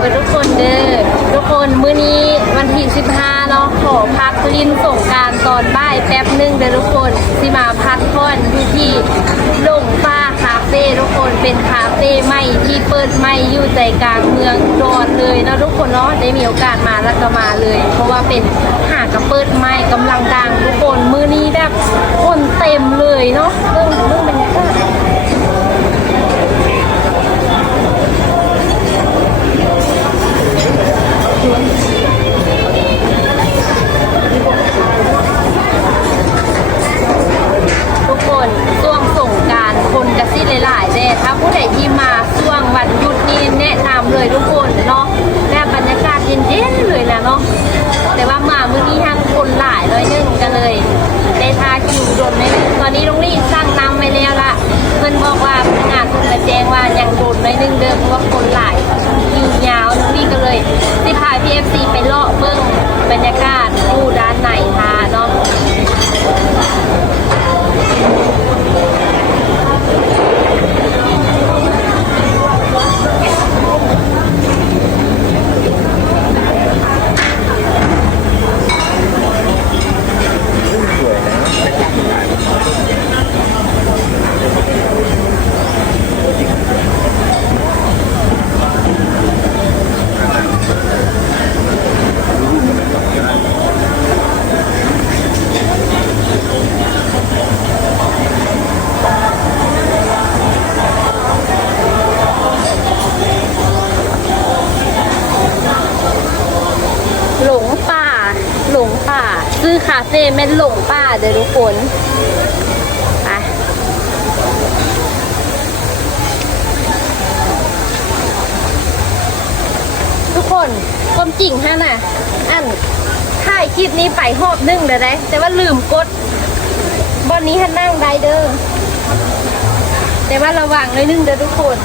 ไปทุกคนเด้อทุกคนมื้อนี้วันที่ 15เนาะขอพักลินส่งการตอนบ่ายแป๊บนึงเด้อทุกคนที่มาพักพ่อนอยู่ที่ลงฟ้าคาเฟ่ทุกคนเป็นคาเฟ่ใหม่ที่เปิดใหม่อยู่ใจกลางเมืองดอนเลยเนาะทุกคนเนาะได้มีโอกาสมาแล้วก็มาเลย เพราะว่าเป็นหากระเปิดใหม่กำลังดังทุกคนมื้อนี้แบบคนเต็มเลยเนาะเรื่อง บรรยากาศ เฟ่แม่นหลงป่าเด้อทุกคนไปทุกคนความจริงฮะน่ะ อันถ่ายคลิปนี้ไปหอบนึ่งเด้อได้ แต่ว่าลืมกดบอนนี้ฮันนั่งได้เด้อแต่ว่าระวังเลยนึงเด้อทุกคน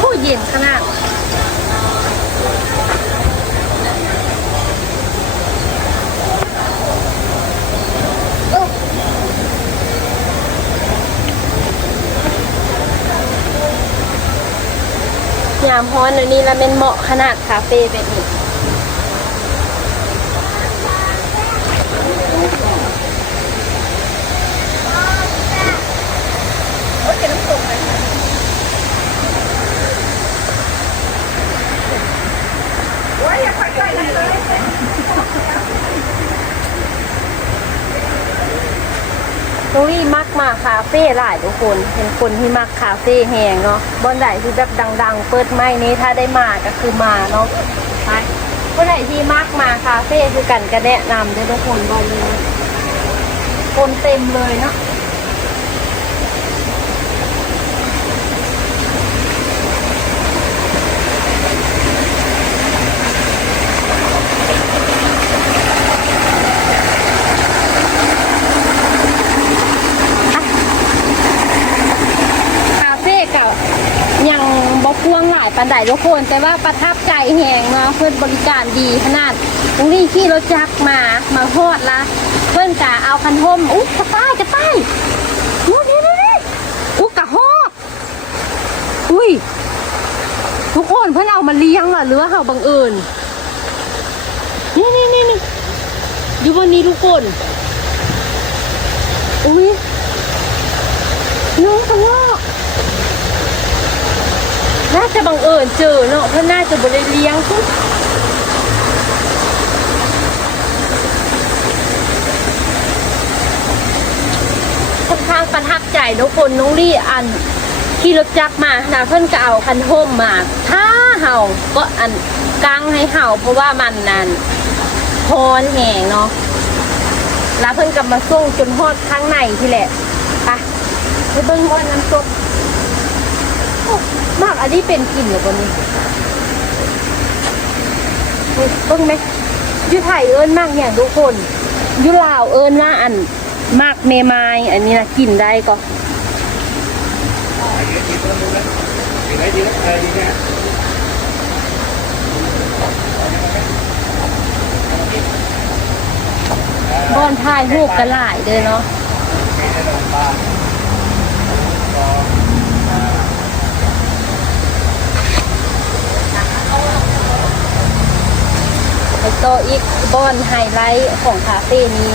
ผู้เย็นขนาด ยามฮ้อนอันนี้ละเป็นเหมาะขนาดคาเฟ่แบบนี้ นุ้ยมักมาคาเฟ่หลายทุกคนเป็นคนที่มักคาเฟ่แหงเนาะบอนไหนที่แบบดัง ๆ เปิดไม่นี้ถ้าได้มาก็คือมาเนาะไปคนไหนที่มักมาคาเฟ่คือกันก็แนะนำด้วยทุกคนบอลเลยคนเต็มเลยเนาะคาเฟ่เก่ายัง บอกพวงหลายปันไดทุกคน แต่ว่าประทับใจแหงเนาะเพื่อนบริการดีขนาดตรงนี้ขี่รถจักรมามาฮอดละเพื่อนกะเอาคันห่มอุ๊ยกระต่ายกระต่ายอุ๊ยนี่นี่นี่อุ๊ยกระหอกอุ้ยทุกคนเพื่อนเอามาเลี้ยงเหรอหรือว่าเขาบังเอิญนี่นี่นี่นี่อยู่บนนี้ทุกคนอุ้ยน้องกระรอก น่าจะบังเอิญเจอเนาะเพื่อนน่าจะบริเลี้ยงทุกค่อนข้างประทับใจทุกคนน้องลี่อันขี่รถจักรมานะเพื่อนก็เอาคันโฮมมาถ้าเห่าก็อันกางให้เห่าเพราะว่ามันนั่นพรแหงเนาะแล้วเพิ่นกลับมาส่งจนฮอดข้างในที่แหละไปไปเบิ่งว่าน้ำซุป มากอันนี้เป็นกลิ่นหรอบนนี้เฮ้ยเบิ่งไหมยูไทยเอิญมากอย่างทุกคนยูลาวเอิญว่าอันมากเมมายอันนี้นะกลิ่นได้ก็บอนทายหูกกระหลายเด้อเนาะ ต่ออีกบอนไฮไลท์ของคาเฟ่นี้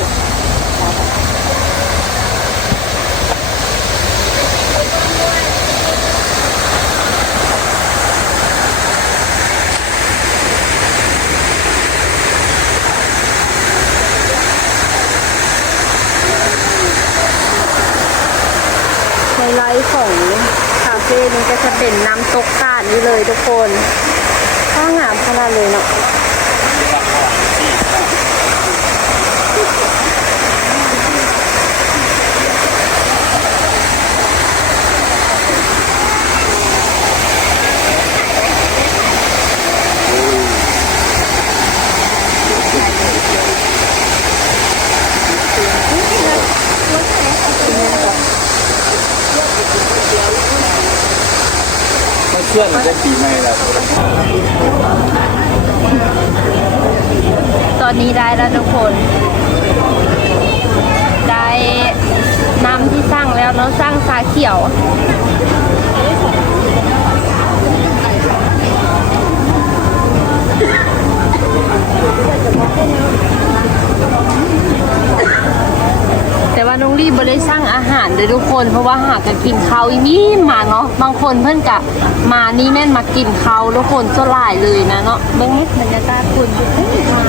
ไฮไลท์ของคาเฟ่นี้ก็จะเป็นน้ำตกกาดนี่เลยทุกคนข้างามขนาดเลยเนาะ ได้ปีใหม่แล้วตอนนี้ได้แล้วทุกคน ได้น้ำที่สร้างแล้วเนาะสร้างสาเขียว แต่ว่าน้องรีบไม่ได้สร้างอาหารเลยทุกคน เพราะว่าหากจะกินข้าวอีนี่มาเนาะบางคนเพื่อนกะมานี่แม่นมากินข้าวทุกคนจะหลายเลยนะเนาะเบื้องบรรยากาศคุณทุกคนมา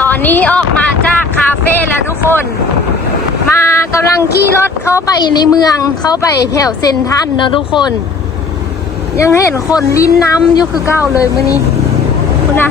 ตอนนี้ออกมาจากคาเฟ่แล้วทุกคน มากำลังขี่รถ เข้าไปในเมืองเข้าไปแถวเซนทันเนาะทุกคน ยังเห็นคนลิ้นน้ำอยู่คือเก้าเลยมื่อนี้คุณนะ